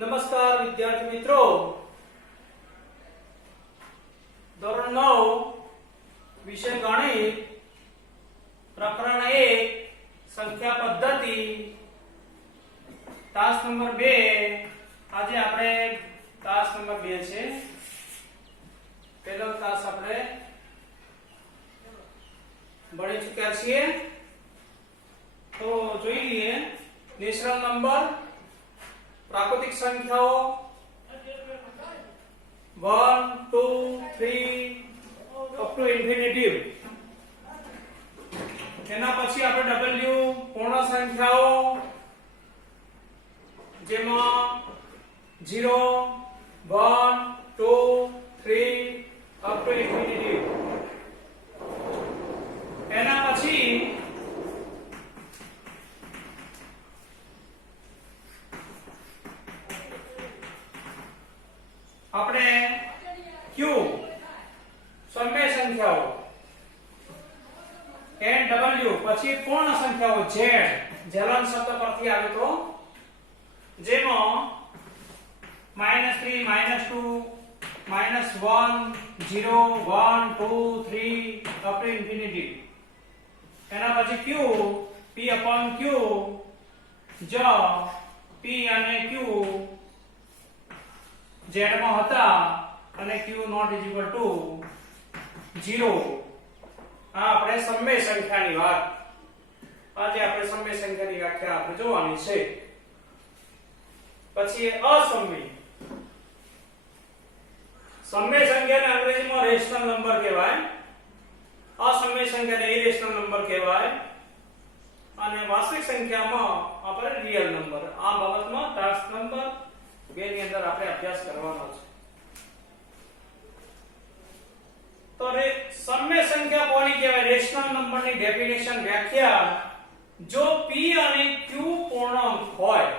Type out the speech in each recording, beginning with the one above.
નમસ્કાર વિદ્યાર્થી મિત્રો, ધોરણ 9 વિષય ગણિત પ્રકરણ 1 સંખ્યા પદ્ધતિ તાસ નંબર 2. આજે આપણે તાસ નંબર 2 છે. પહેલો તાસ આપણે ભણી ચૂક્યા છીએ. તો જોઈ લઈએ નેચરલ નંબર, प्राकृतिक संख्याओं 1 2 3 अप टू इन्फिनिटिव. એના પછી આપણે W પૂર્ણ સંખ્યાઓ જેમાં 0 1 2 3 અપ ટુ ઇન્ફિનિટિવ. એના પછી આપણે Q સમય સંખ્યાઓ and W, પછી પૂર્ણ સંખ્યાઓ Z, જલન શબ્દ પરથી આવે તો જેમાં -3 -2 -1 0 1 2 3 up to infinity. એના પછી Q P upon Q, જ P અને Q Z માં હતા અને Q not is equal to 0. આ આપણે સમય સંખ્યાની વાત, આજે આપણે સમય સંખ્યાની વ્યાખ્યા આપણે જોવાની છે. પછી અસમય સમય સંખ્યાને અંગ્રેજીમાં રેશનલ નંબર કહેવાય, અસમય સંખ્યાને ઇરેશનલ નંબર કહેવાય અને વાસ્તવિક સંખ્યામાં આપણે રિયલ નંબર. આ બાબતમાં તાસ નંબર 2 ની અંદર આપણે અભ્યાસ કરવાનો છે. તો સમય સંખ્યા કોની કહેવાય? રેશનલ નંબરની ડેફિનેશન, વ્યાખ્યા: જો P અને Q પૂર્ણાંક હોય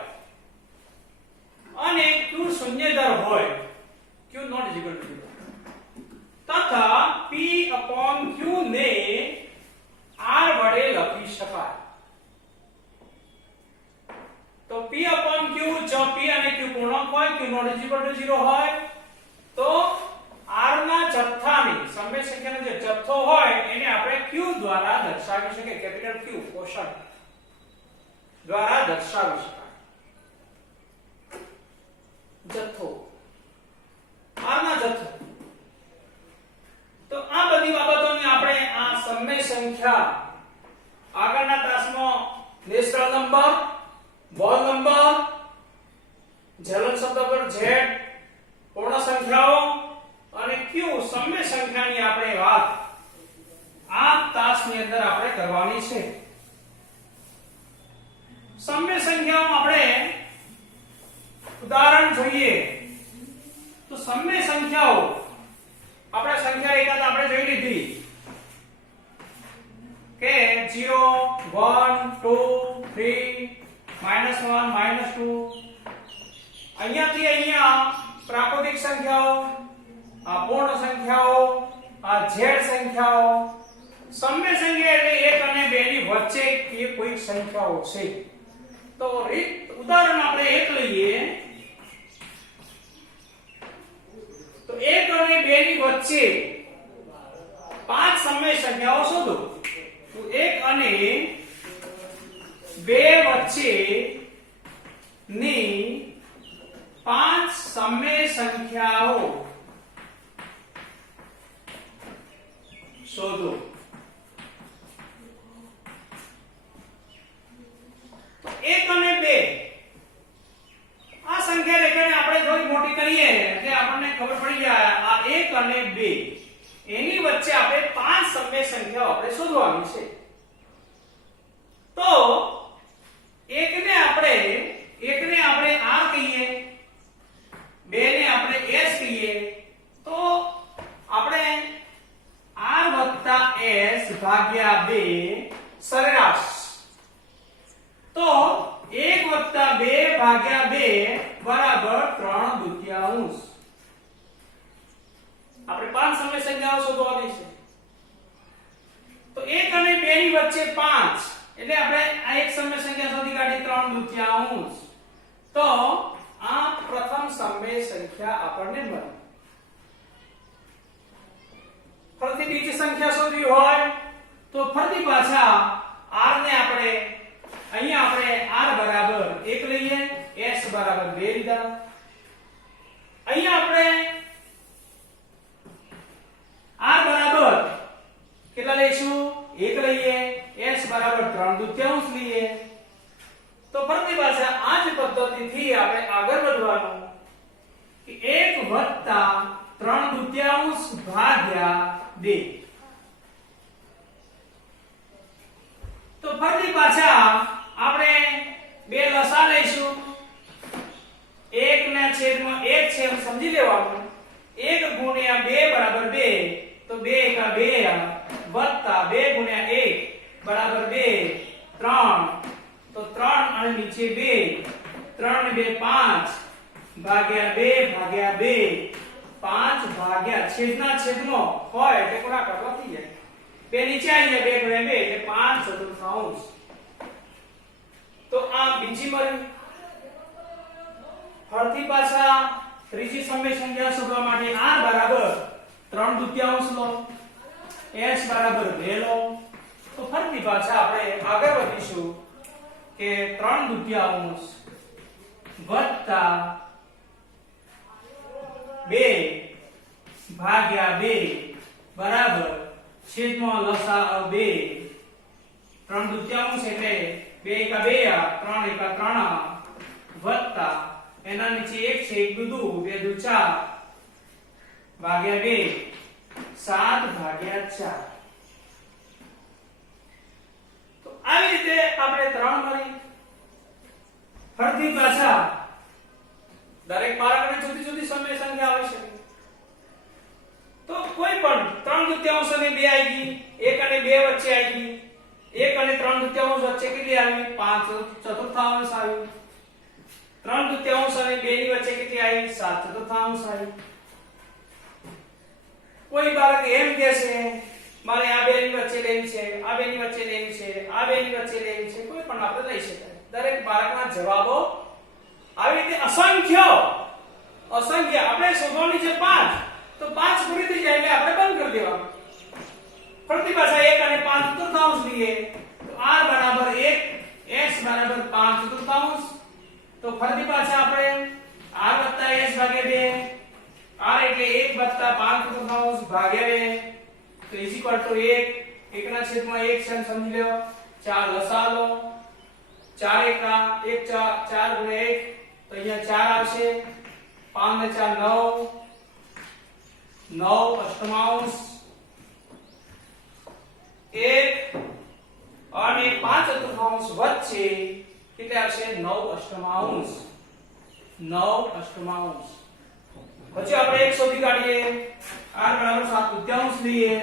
અને Q શૂન્યદર હોય, Q not is equal to 0, તથા P upon Q ને R વડે લખી શકાય. તો P upon Q, જો P અને Q પૂર્ણાંક હોય, Q not is equal to 0 હોય, તો R ના જથ્થાની, સમય સંખ્યાનો જે જથ્થો હોય એને આપણે Q દ્વારા દર્શાવી શકીએ. કેપિટલ Q કોષણ દ્વારા દર્શાવી શકાય. જથ્થો, R ના જથ્થો. તો આ બધી બાબતોને આપણે આ સમય સંખ્યા આગળના તાસમાં નેચરલ નંબર, હોલ નંબર, જલન શબ્દ પર Z, પૂર્ણ સંખ્યાઓ અને Q સમય સંખ્યાની આપણે વાત આ તાસની અંદર આપણે કરવાની છે. સમય સંખ્યાઓ આપણે ઉદાહરણ જોઈએ તો સમય સંખ્યાઓ આપણે સંખ્યા રેખા આપણે જોઈ લીધી કે 0 1 2 3 -1 -2. અહીંયાથી અહીંયા પ્રાકૃતિક સંખ્યાઓ, આ પૂર્ણ સંખ્યાઓ, આ Z સંખ્યાઓ. સમય સંખ્યા એટલે 1 અને 2 ની વચ્ચે એ કોઈ સંખ્યાઓ છે. તો ઉદાહરણ આપણે એક લઈએ તો 1 અને 2 ની વચ્ચે 5 સમય સંખ્યાઓ શોધો. તો 1 અને 2 વચ્ચે ની 5 સમય સંખ્યાઓ શોધો. તો 1 અને 2 આ સંખ્યા રેખાને આપણે થોડી મોટી કરીએ એટલે આપણને ખબર પડી જાય આ 1 અને 2 એની વચ્ચે આપણે 5 સમય સંખ્યાઓ આપણે શોધવાની છે. તો 1 ને આપણે R કહીએ, 2 ને આપણે S કહીએ, તો આપણે R વત્તા S ભાગ્યા 2 સરેરાશ. તો 1 વત્તા 2 ભાગ્યા 2 બરાબર 3/2. આપણે 5 સમય સંખ્યાઓ શોધવાની છે. તો 1 અને 2 ની વચ્ચે 5 એટલે આપણે આ એક સમય સંખ્યા શોધી કાઢી 3/2. તો આ પ્રથમ સમય સંખ્યા આપણને મળી. ફરીથી બીજી સંખ્યા શોધવી હોય તો ફરીથી પાછા r ને આપણે અહીંયા આપણે r બરાબર 1 લઈએ, s બરાબર 2 લીધા. અહીંયા આપણે r બરાબર કેટલા લઈશું? 1 લઈએ, s બરાબર 3/4 લઈએ. તો ફરીથી પાછા આ જ પદ્ધતિથી આપણે આગળ વધવાનું કે 1 + 3/4 ભાગ્યા 2. તો ફરીથી પાછા આપણે બે લસા લઈશું. 1 ના છેદમાં 1 છે એમ સમજી લેવાનું. 1 * 2 બરાબર 2. તો 2 * 2 વત્તા 2 * 1 બરાબર 2 3. તો 3 અને નીચે 2 3 ને 2 5 ભાગ્યા 2 ભાગ્યા 2 5 ભાગ્યા છેદના છેદનો હોય એટલે ગુણાકાર થઈ જાય. 2 નીચે આવી જાય 2 * 2 એટલે 5/4. તો આ બીજી મળી. ફરીથી પાછા ત્રીજી સમય સંખ્યા શોધવા માટે r બરાબર 3/4 લો, s બરાબર 2 લો. તો ફરીથી પાછા આપણે આગળ વધીશું કે 3/4 વત્તા 2 ભાગ્યા 2 બરાબર છેદમાં લસા 2. 3/4 એટલે 2 * 2 3 * 3 વત્તા એના નીચે 1 છે 1 * 2 2 * 4 ભાગ્યા 2 7/4. તો આવી રીતે આપણે 3 મળી. ફરીથી પાછા દરેક બાળકને જુદી જુદી સમય સંખ્યા આવે છે. તો કોઈ પણ 3/4 અને 2 આવી ગઈ, 1 અને 2 વચ્ચે આવી ગઈ. 1 અને 3/4 વચ્ચે કેટલી આવી? 5/4 આવી. 3/4 અને 2 ની વચ્ચે કેટલી આવી? 7/4 આવી. કોઈ બાળક એમ કહે છે મારે આ બે ની વચ્ચે લેવી છે, આ બે ની વચ્ચે લેવી છે, આ બે ની વચ્ચે લેવી છે, કોઈ પણ આપણે લઈ શકાય. દરેક બાળકના જવાબો આવી રીતે અસંખ્ય આપણે શોધવાની છે 5. તો 5 પૂરી થઈ જાય એટલે આપણે બંધ કરી દેવાનું. ફરીથી પાછા 1 અને 5/4 લઈએ. તો r બરાબર 1, s બરાબર 5/4. તો ફરીથી પાછા આપણે r + s ભાગ્યા 2. r એટલે 1 + 5/4 ભાગ્યા 2. તો = 1. 1 ના છેદમાં 1 છે સમજી લો. 4 લસા લો. 4 * 1 4 * 1 તો અહીંયા 4 આવશે. 5 ને 4 9 1 અને 5/4 વચ્ચે કેટલે આવશે? 9/8. 9/8. પછી આપણે એક શોધી કાઢીએ. r બરાબર 7/4 લઈએ.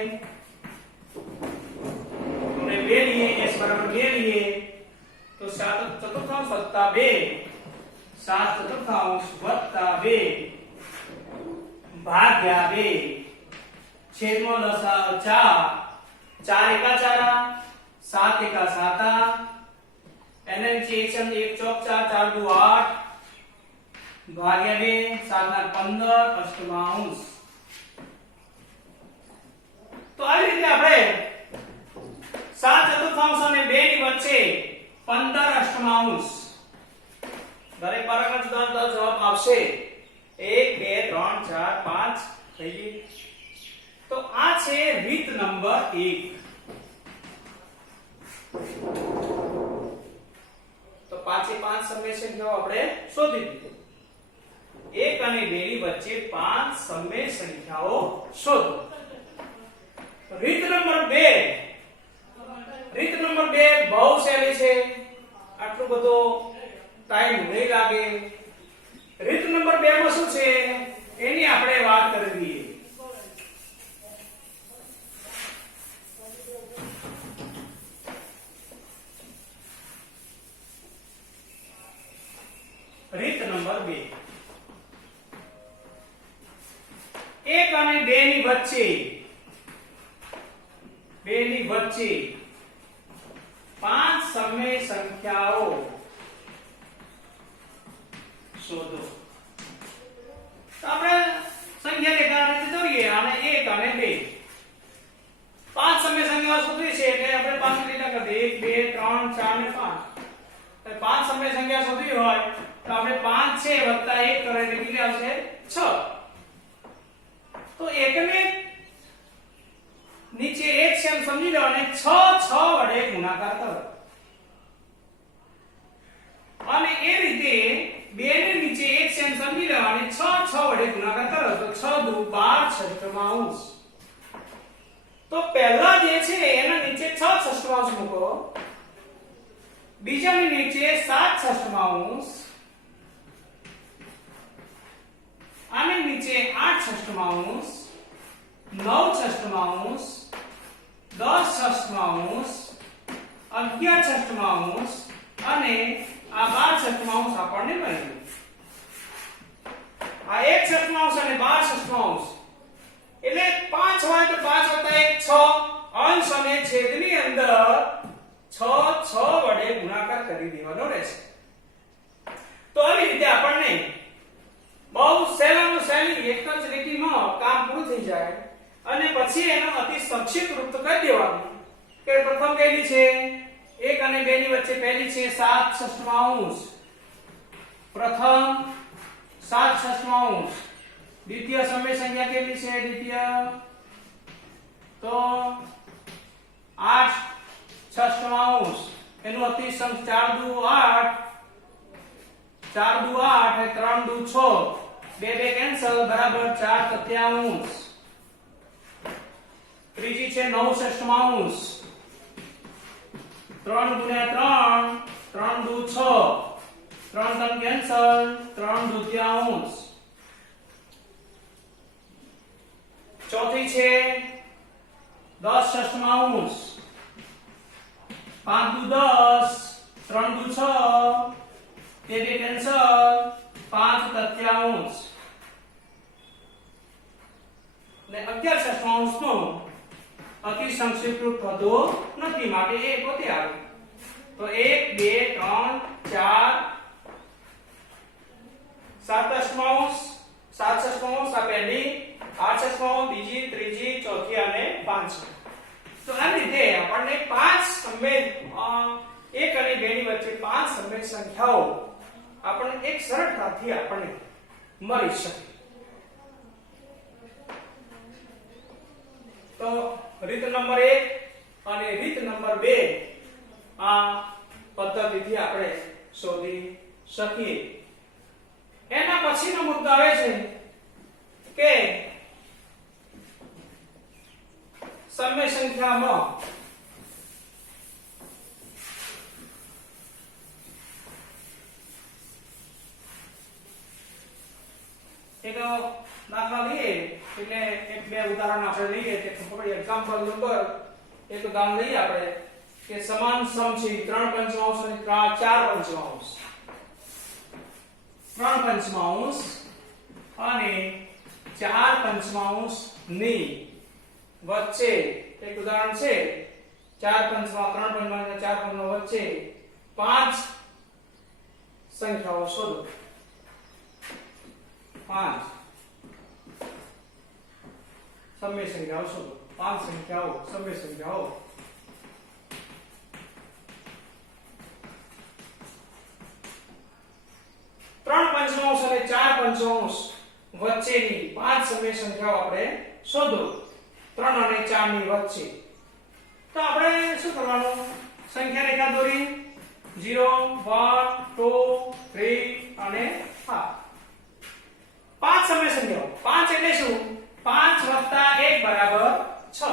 તો 2 લઈએ, s બરાબર 2 લઈએ. તો 7/4 વત્તા 2 7/4 વત્તા 2 ભાગ્યા 2 છેદમાં લસા 4 4 * 1 = 4 7 એને નીચે 1 ચોક 4 4 * 2 8 ભાગ્યા 2 7 ના 15/8. તો આવી રીતે આપણે 7/4 અને 2 ની વચ્ચે 15/8. દરેક બાળકના જુદા જુદા જવાબ આવશે. 1 2 3 4 5 થઈ ગઈ. તો આ છે રીત નંબર 1. તો 5 એ 5 સમય સંખ્યાઓ આપણે શોધી દીધી. 1 અને 2 ની વચ્ચે 5 સમય સંખ્યાઓ શોધો. રીત નંબર 2. રીત નંબર 2 બહુ સહેલી છે. આટલું બધો ટાઈમ નહીં લાગે. રીત નંબર 2 માં શું છે એની આપણે વાત કરવી. રીત નંબર 2. 1 અને 2 ની વચ્ચે 5 સમય સંખ્યાઓ શોધો. 3 4 ને 5 તો 5 સમય સંખ્યા શોધવી હોય તો આપણે 5 છે વત્તા 1 કરે એટલે કેટલી આવશે 6 તો એકને નીચે 1 છે એમ સમજી લો અને 6 વડે ગુણાકાર કરો અને એ રીતે 2 ને નીચે 1 છે એમ સમજી લો અને 6 વડે ગુણાકાર કરો તો 6 દુ 12 છઠ્ઠાંશ તો પહેલા જે છે એના નીચે 6 છઠ્ઠાંશ મૂકો બીજાની નીચે 7 છઠ્ઠાંશ આની નીચે 8 છઠ્ઠાંશ 9 છઠ્ઠાંશ 10 છઠ્ઠાંશ 11 છઠ્ઠાંશ અને આ 12 છઠ્ઠાંશ આપણને મળ્યું આ 1 છઠ્ઠાંશ અને 12 છઠ્ઠાંશ એટલે 5 હોય તો 5 વત્તા 1 6 અંશ અને છેદની અંદર 6 વડે ગુણાકાર કરી દેવાનો રહેશે તો આવી રીતે આપણને બહુ સહેલામાં સહેલી એક જ લીટીમાં કામ પૂરું થઈ જાય અને પછી એનો અતિ સંક્ષિપ્ત રૂપ કરી દેવાનું કે પ્રથમ કઈ છે 1 અને 2 ની વચ્ચે પહેલી છે 7 છઠ્ઠાંશ પ્રથમ 7 છઠ્ઠાંશ દ્વિતીય સમય સંખ્યા કેટલી છે દ્વિતીય તો 8 છઠ્ઠાંશ એનું અતિ સંખ્યા 4 દુ 8 4 દુ 8 અને 3 દુ 6 બે કેન્સલ બરાબર 4 તૃતીયાંશ ત્રીજી છે 9 છઠ્ઠાંશ 3 ગુણ્યા 3 3 દુ 6 3 કેન્સલ 3 દુત્યાંશ ચોથી છે 10 છઠ્ઠાંશ 5 દુ 10 3 દુ 6 બે કેન્સલ 5 તૃતીયાંશ ને 11 છઠ્ઠાંશ નો અતિ સંક્ષિપ્ત રૂપ થતો નથી માટે એ પોતે આવે તો 1 2 3 4 7 છઠ્ઠાંશ આ પહેલી 8 છઠ્ઠાંશ બીજી ત્રીજી ચોથી અને 5 તો આ રીતે આપણને 5 સમય 1 અને 2 ની વચ્ચે 5 સમય સંખ્યાઓ આપણને એક સરળતાથી આપણને મળી શકે તો રીત નંબર 1 અને રીત નંબર 2 આ પદ્ધતિથી આપણે શોધી શકીએ એના પછીનો મુદ્દો આવે છે કે સમય સંખ્યામાં એક દાખલા લઈએ એટલે એક બે ઉદાહરણ આપણે લઈએ કે ખબર પડે એક્ઝામ્પલ નંબર એક ઉદાહરણ લઈએ આપણે કે સમાન સમ છે 3 પંચમાંશ અને 4 પંચમાંશ 3 પંચમાંશ અને 4 પંચમાંશ ની વચ્ચે એક ઉદાહરણ છે 4 પંચમાંશ 3 પંચમાંશ અને 4 પંચમાંશ વચ્ચે 5 સંખ્યાઓ શોધો 5 સમય સંખ્યાઓ શોધો 5 સંખ્યાઓ સમય સંખ્યાઓ 3 પંચમાંશ અને 4 પંચમાંશ વચ્ચેની 5 સમય સંખ્યાઓ આપણે શોધો 3 અને 4 ની વચ્ચે તો આપણે શું કરવાનું સંખ્યા રેખા દોરી 0 1 2 3 અને 5 5 સમય સંખ્યાઓ 5 એટલે શું 5 1 બરાબર 6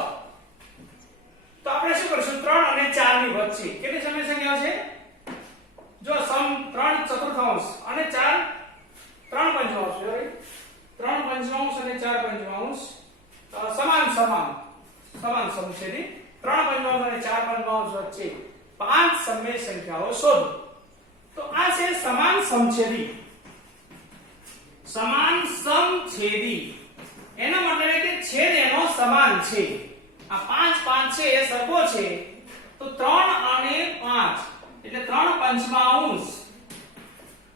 તો આપણે શું કરીશું 3 અને 4 ની વચ્ચે કેટલી સમય સંખ્યાઓ છે જો સમ 3 ચતુર્થાંશ અને 4 3 પંચમાંશ જોઈ 3 પંચમાંશ અને 4 પંચમાંશ સમાન સમછેદી 3 પંચમાંશ અને 4 પંચમાંશ વચ્ચે 5 સમય સંખ્યાઓ શોધો તો આ છે સમાન સમછેદી એનો મતલબ કે છેદ એનો સમાન છે આ 5 5 છે એ સરખો છે તો 3 અને 5 એટલે 3 પંચમાંશ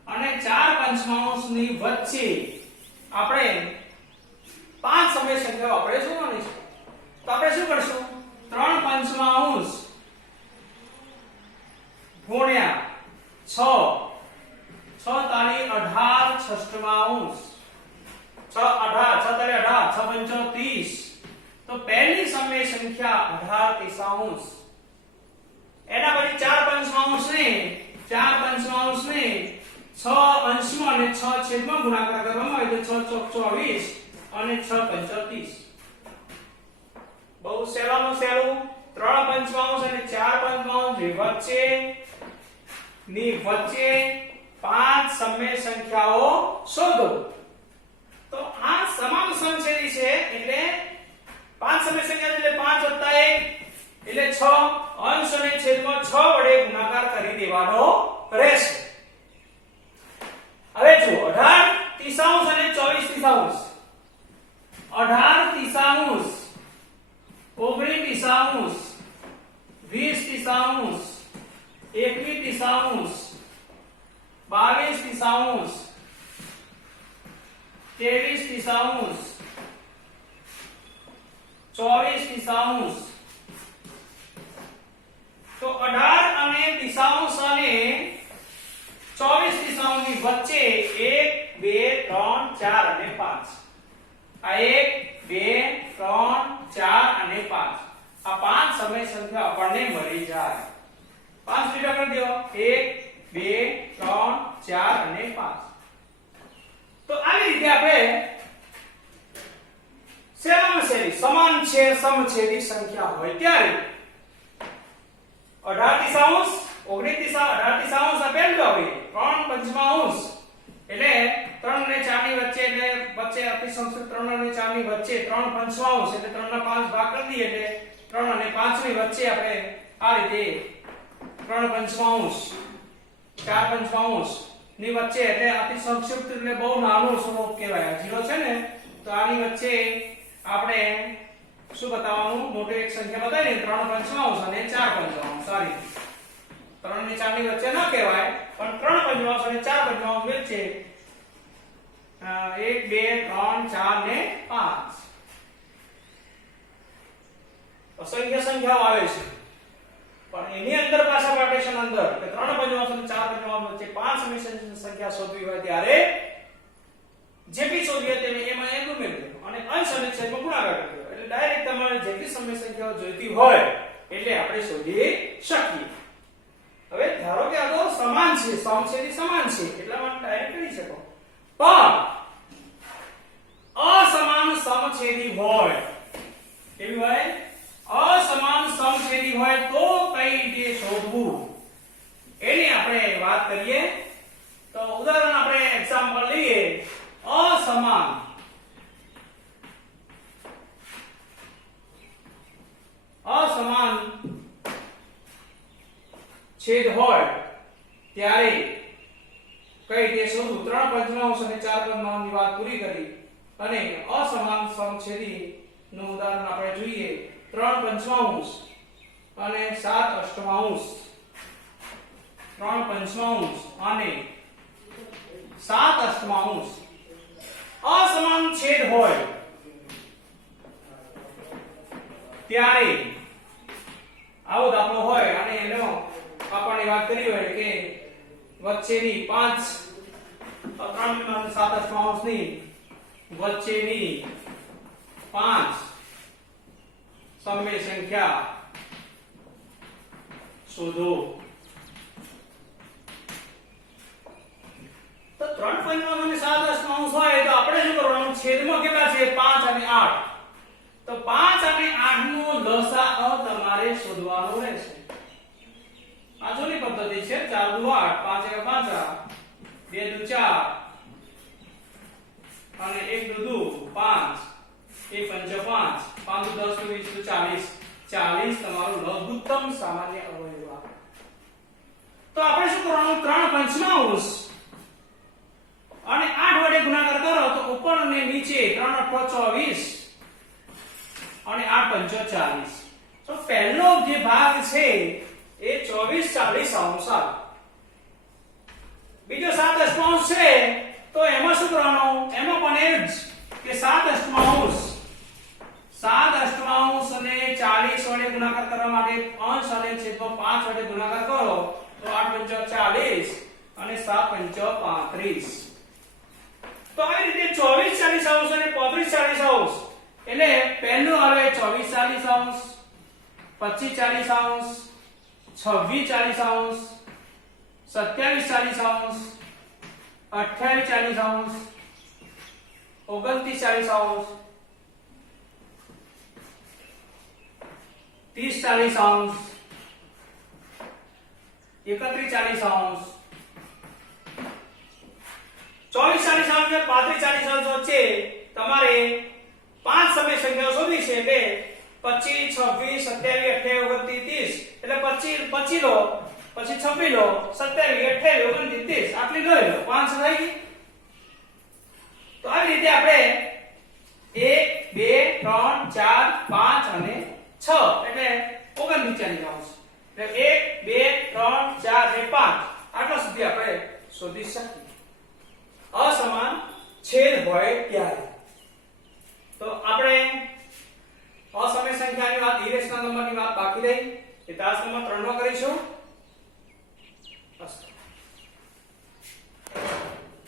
અને 4 પંચમાંશ ની વચ્ચે આપણે 5 સમય સંખ્યાઓ આપણે શોધવાની છે તો આપણે શું કરશું 3 પંચમાંશ ગુણ્યા 6 6 તાળી 18 છઠ્ઠાંશ 6 18 6 તાળી 18 6 પંચો 30 તો પહેલી સમય સંખ્યા 18 ત્રીસાંશ એના પછી 4 પંચમાંશ ને 6 અંશમાં અને 6 છેદમાં ગુણાકાર કરવામાં આવે તો 6 ચોક 24 અને 6 પંચો 30 બહુ સહેલામાં સહેલું 3 પંચમાંશ અને 4 પંચમાંશ વચ્ચે 5 સમય સંખ્યાઓ શોધો તો આ સમાન સમછેદી છે એટલે 5 સમય સંખ્યા એટલે 5 + 1 એટલે 6 અંશ અને છેદમાં 6 વડે ગુણાકાર કરી દેવાનો રહેશે હવે જુઓ 18 ત્રીસાંશ અને 24 ત્રીસાંશ 18 ત્રીસાંશ 19 ત્રીસાંશ 20 ત્રીસાંશ 21 ત્રીસાંશ 22 ત્રીસાંશ 23 ત્રીસાંશ 24 ત્રીસાંશ તો 18 અને ત્રીસાંશ અને 24 ત્રીસાંશની વચ્ચે 1 2 3 4 અને 5 આ 1 2 3 4 અને 5 આ 5 સમય સંખ્યા આપણને મળી જાય 5 લીટા કરી દો 1 2 3 4 અને 5 તો આવી રીતે આપણે સમાન છે સમછેદી સંખ્યા હોય ત્યારે 18 ત્રીસાંશ 19 ત્રીસાંશ 18 ત્રીસાંશ આ પહેલું આવે 3 પંચમાંશ એટલે 3 અને 4 ની વચ્ચે એટલે વચ્ચે અતિસંખ્ય 3 અને 4 ની વચ્ચે 3 પંચમાંશ એટલે 3 ના 5 ભાગ કરી દઈએ એટલે 3 અને 5 ની વચ્ચે આપણે આ રીતે 3 પંચમાંશ 4 પંચમાંશ ની વચ્ચે એટલે અતિસંક્ષિપ્ત એટલે બહુ નાનું સ્વરૂપ કહેવાય 0 છે ને તો આની વચ્ચે આપણે શું બતાવવાનું મોટી એક સંખ્યા બતાવી 3 પંચમાંશ અને 4 પંચમાંશ સારી 3 અને 4 ની વચ્ચે ન કહેવાય પણ 3 પંચમાંશ અને 4 પંચમાંશ વચ્ચે 1 2 3 4 ને 5 અસંખ્ય સંખ્યાઓ આવે છે પણ એની અંદર પાછા પાર્ટીશન અંદર કે 3 પંચમાંશ અને 4 પંચમાંશ વચ્ચે 5 સમય સંખ્યા શોધવી હોય ત્યારે જેટલી શોધવી હોય તેને એમાં એક ઉમેરી દો અને અંશ અને છેદમાં ગુણાકાર કરી દો એટલે ડાયરેક્ટ તમારે જેટલી સમય સંખ્યાઓ જોઈતી હોય એટલે આપણે શોધી શકીએ હવે ધારો કે આ તો સમાન છે સમછેદી સમાન છે એટલા માટે ડાયરેક્ટ કરી શકો પણ અસમાન સમછેદી હોય કેવી હોય અસમાન સમછેદી હોય તો કઈ રીતે શોધવું એની આપણે વાત કરીએ તો ઉદાહરણ આપણે એક્ઝામ્પલ લઈએ અસમાન છેદ હોય ત્યારે કઈ રીતે શોધવું 3 પંચમાંશ અને 4 પંચમાંશની વાત પૂરી કરી અને અસમાન સમછેદી નું ઉદાહરણ આપણે જોઈએ 3 પંચમાંશ અને 7 અષ્ટમાંશ 3 પંચમાંશ અને 7 અષ્ટમાંશ અસમાન છેદ હોય ત્યારે આવો દાખલો હોય અને એનો આપણે વાત કરી હોય કે વચ્ચેની 5 3 અને 7 અષ્ટમાંશની વચ્ચેની 5 સમય સંખ્યા શોધો તો 3 પંચમાંશ અને 7 અષ્ટમાંશ હોય તો આપણે શું કરવાનું છેદમાં કેટલા છે 5 અને 8 તો 5 અને 8 નો લસાઅ તમારે શોધવાનો રહેશે આ જૂની પદ્ધતિ છે 4 દુ 8 5 1 5 2 દુ 4 અને 1 દુ 5 1 પંચ 5 5 દુ 10 20 દુ 40 40 તમારું લઘુત્તમ સામાન્ય અવયવ તો આપણે શું કરવાનું 3 પંચમાંશ અને 8 વડે ગુણાકાર કરો તો ઉપર અને નીચે 3 8 24 અને 8 પંચો 40 તો પહેલો જે ભાગ છે એ 24 40 અંશ આવે બીજો 7 અષ્ટમાંશ છે તો એમાં શું કરવાનું એમાં પણ એ જ કે 7 અષ્ટમાંશ અને 40 વડે ગુણાકાર કરવા માટે અંશ અને છેદમાં 5 વડે ગુણાકાર કરો તો 8 પંચા 40 અને 7 પંચા 35. તો આવી રીતે 24 40 અંશ અને 35 40 અંશ એટલે પહેલું આવે 24 40 અંશ, 25 40 અંશ, 26 40 અંશ, 27 40 અંશ, 28 40 અંશ, 29 40 અંશ, 30 40 અંશ, 31 40 અંશ, 24 40 અંશ અને 35 40 અંશ વચ્ચે તમારે પાંચ સમય સંખ્યાઓ શોધવી છે એટલે 25 26 27 28 29 30 એટલે 25 લો, પછી 26 લો, 27 28 29 30 આટલી લઈ લો, પાંચ થઈ ગઈ. તો આવી રીતે આપણે 1 2 3 4 5 અને 6 એટલે 39 અંશ એટલે 1 2 3 4 અને 5 આટલા સુધી આપણે શોધી શકીએ અસમાન છેદ હોય ત્યારે. તો આપણે અસમય સંખ્યાની વાત, ઇરેશનલ નંબરની વાત બાકી રહી, એ તાસ નંબર 3 માં કરીશું.